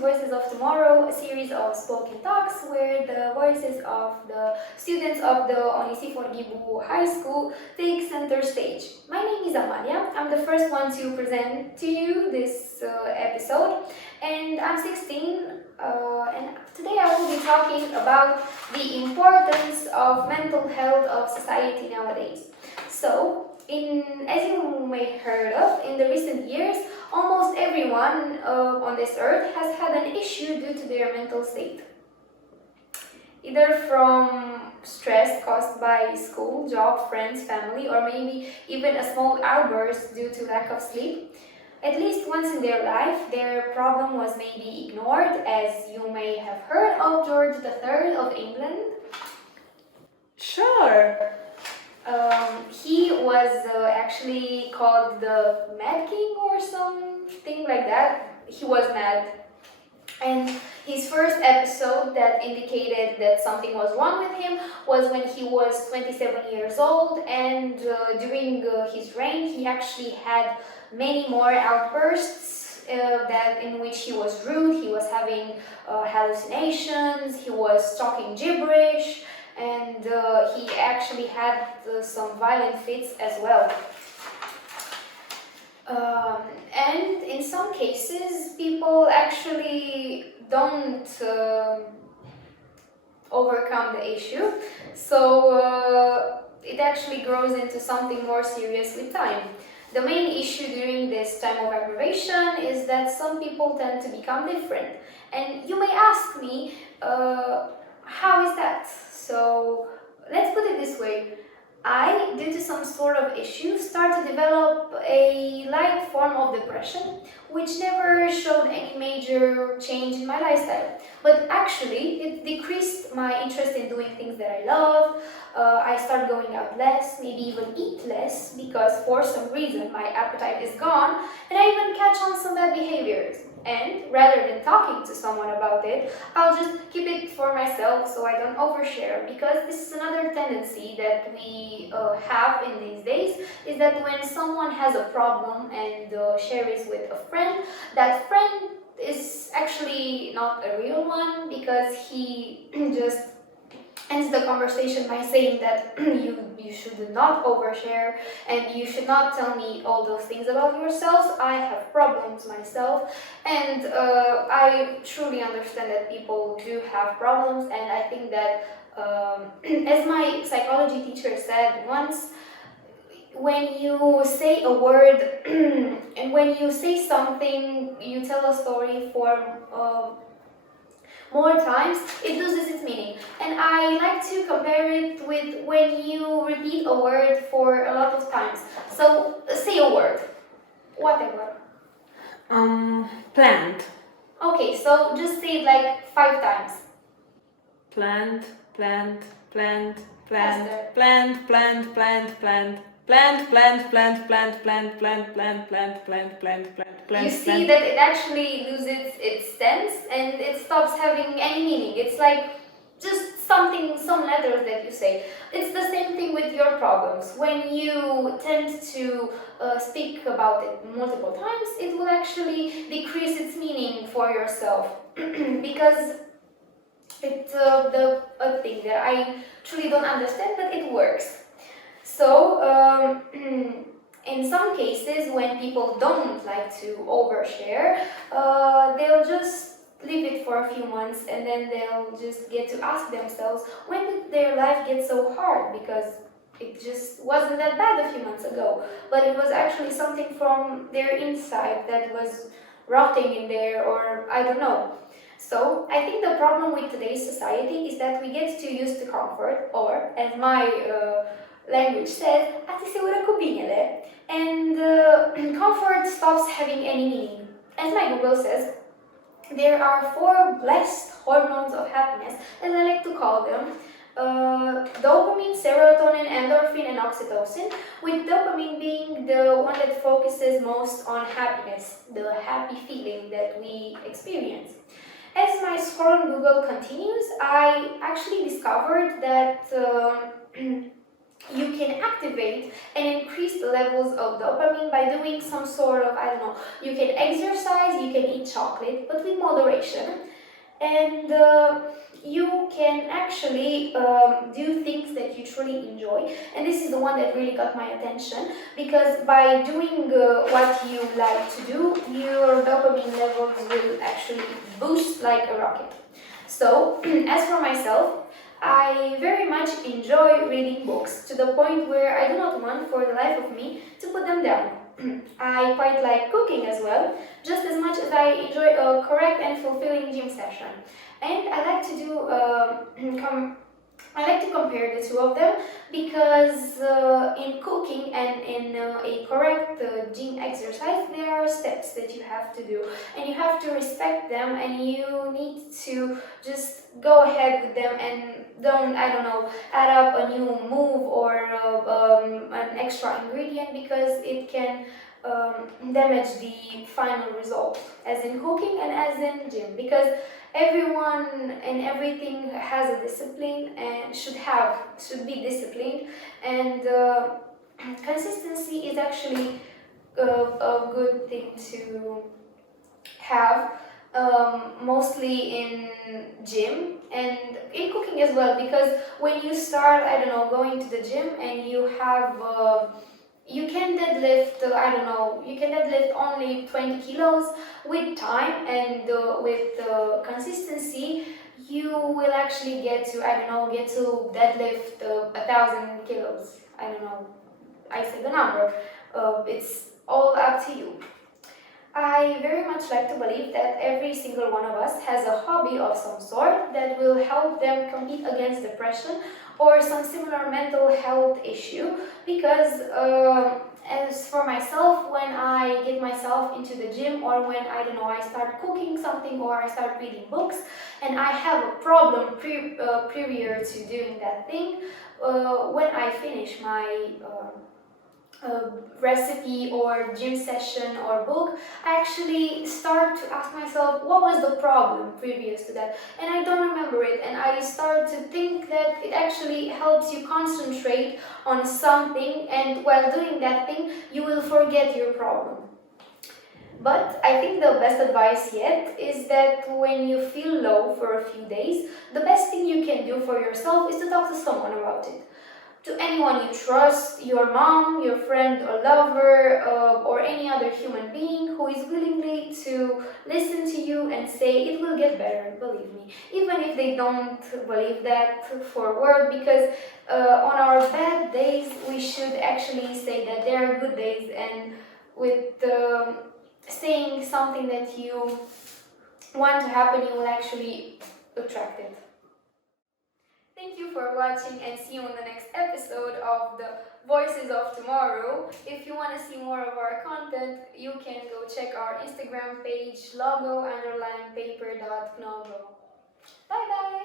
Voices of Tomorrow, a series of spoken talks where the voices of the students of the Onisifor Ghibu High School take center stage. My name is Amalia. I'm the first one to present to you this episode, and I'm 16, and today I will be talking about the importance of mental health of society nowadays. So, as you may have heard of, in the recent years, almost everyone on this earth has had an issue due to their mental state. Either from stress caused by school, job, friends, family, or maybe even a small outburst due to lack of sleep. At least once in their life, their problem was maybe ignored, as you may have heard of George III of England. Sure. He was actually called the Mad King or something like that. He was mad. And his first episode that indicated that something was wrong with him was when he was 27 years old, and during his reign he actually had many more outbursts in which he was rude, he was having hallucinations, he was talking gibberish, and he actually had some violent fits as well. And in some cases, people actually don't overcome the issue, so it actually grows into something more serious with time. The main issue during this time of aggravation is that some people tend to become different. And you may ask me, how is that? So let's put it this way. I, due to some sort of issue, started to develop a light form of depression, which never showed any major change in my lifestyle. But actually, it decreased my interest in doing things that I love. I started going out less, maybe even eat less, because for some reason my appetite is gone, and I even catch on some bad behaviors. And rather than talking to someone about it, I'll just keep it for myself so I don't overshare, because this is another tendency that we have in these days, is that when someone has a problem and shares with a friend, that friend is actually not a real one, because he just ends the conversation by saying that you should not overshare and you should not tell me all those things about yourselves. I have problems myself, and I truly understand that people do have problems, and I think that as my psychology teacher said once, when you say a word and when you say something, you tell a story for more times, it loses its meaning. And I like to compare it with when you repeat a word for a lot of times. So say a word, whatever. Plant. Okay, so just say it like 5 times. Plant, plant, plant, Faster. plant, plant, plant, plant, plant, plant, plant, plant, plant, plant, plant, plant, plant, plant, plant, plant. You see that it actually loses its sense and it stops having any meaning. It's like just something, some letters that you say. It's the same thing with your problems. When you tend to speak about it multiple times, it will actually decrease its meaning for yourself. Because it's the thing that I truly don't understand, but it works. So, in some cases, when people don't like to overshare, they'll just leave it for a few months, and then they'll just get to ask themselves, when did their life get so hard? Because it just wasn't that bad a few months ago, but it was actually something from their inside that was rotting in there, or I don't know. So I think the problem with today's society is that we get too used to comfort, or as my language says, "Ati se ură cu binele," and comfort stops having any meaning. As my Google says, there are 4 blessed hormones of happiness, as I like to call them: dopamine, serotonin, endorphin, and oxytocin, with dopamine being the one that focuses most on happiness, the happy feeling that we experience. As my scroll on Google continues, I actually discovered that you can activate and increase the levels of dopamine by doing some sort of, I don't know, you can exercise, you can eat chocolate, but with moderation. And you can actually do things that you truly enjoy. And this is the one that really got my attention, because by doing what you like to do, your dopamine levels will actually boost like a rocket. So, as for myself, I very much enjoy reading books to the point where I do not want for the life of me to put them down. I quite like cooking as well, just as much as I enjoy a correct and fulfilling gym session. And I like to do I like to compare the two of them, because in cooking and in a correct gym exercise, there are steps that you have to do, and you have to respect them, and you need to just go ahead with them and don't, I don't know, add up a new move or an extra ingredient, because it can damage the final result, as in cooking and as in gym, because everyone and everything has a discipline and should be disciplined, and consistency is actually a good thing to have, mostly in gym and in cooking as well, because when you start, I don't know, going to the gym and you have you can deadlift, I don't know, you can deadlift only 20 kilos. With time and with consistency, you will actually get to, I don't know, get to deadlift 1,000 kilos. I don't know, I said the number. It's all up to you. I very much like to believe that every single one of us has a hobby of some sort that will help them compete against depression or some similar mental health issue, because as for myself, when I get myself into the gym, or when, I don't know, I start cooking something or I start reading books and I have a problem prior to doing that thing, when I finish my recipe or gym session or book, I actually start to ask myself, what was the problem previous to that? And I don't remember it, and I start to think that it actually helps you concentrate on something, and while doing that thing, you will forget your problem. But I think the best advice yet is that when you feel low for a few days, the best thing you can do for yourself is to talk to someone about it. To anyone you trust, your mom, your friend or lover, or any other human being who is willingly to listen to you and say it will get better, believe me. Even if they don't believe that for word, because on our bad days we should actually say that there are good days, and with saying something that you want to happen, you will actually attract it. Thank you for watching, and see you on the next episode of the Voices of Tomorrow. If you want to see more of our content, you can go check our Instagram page, logo_paper.knogo. Bye bye!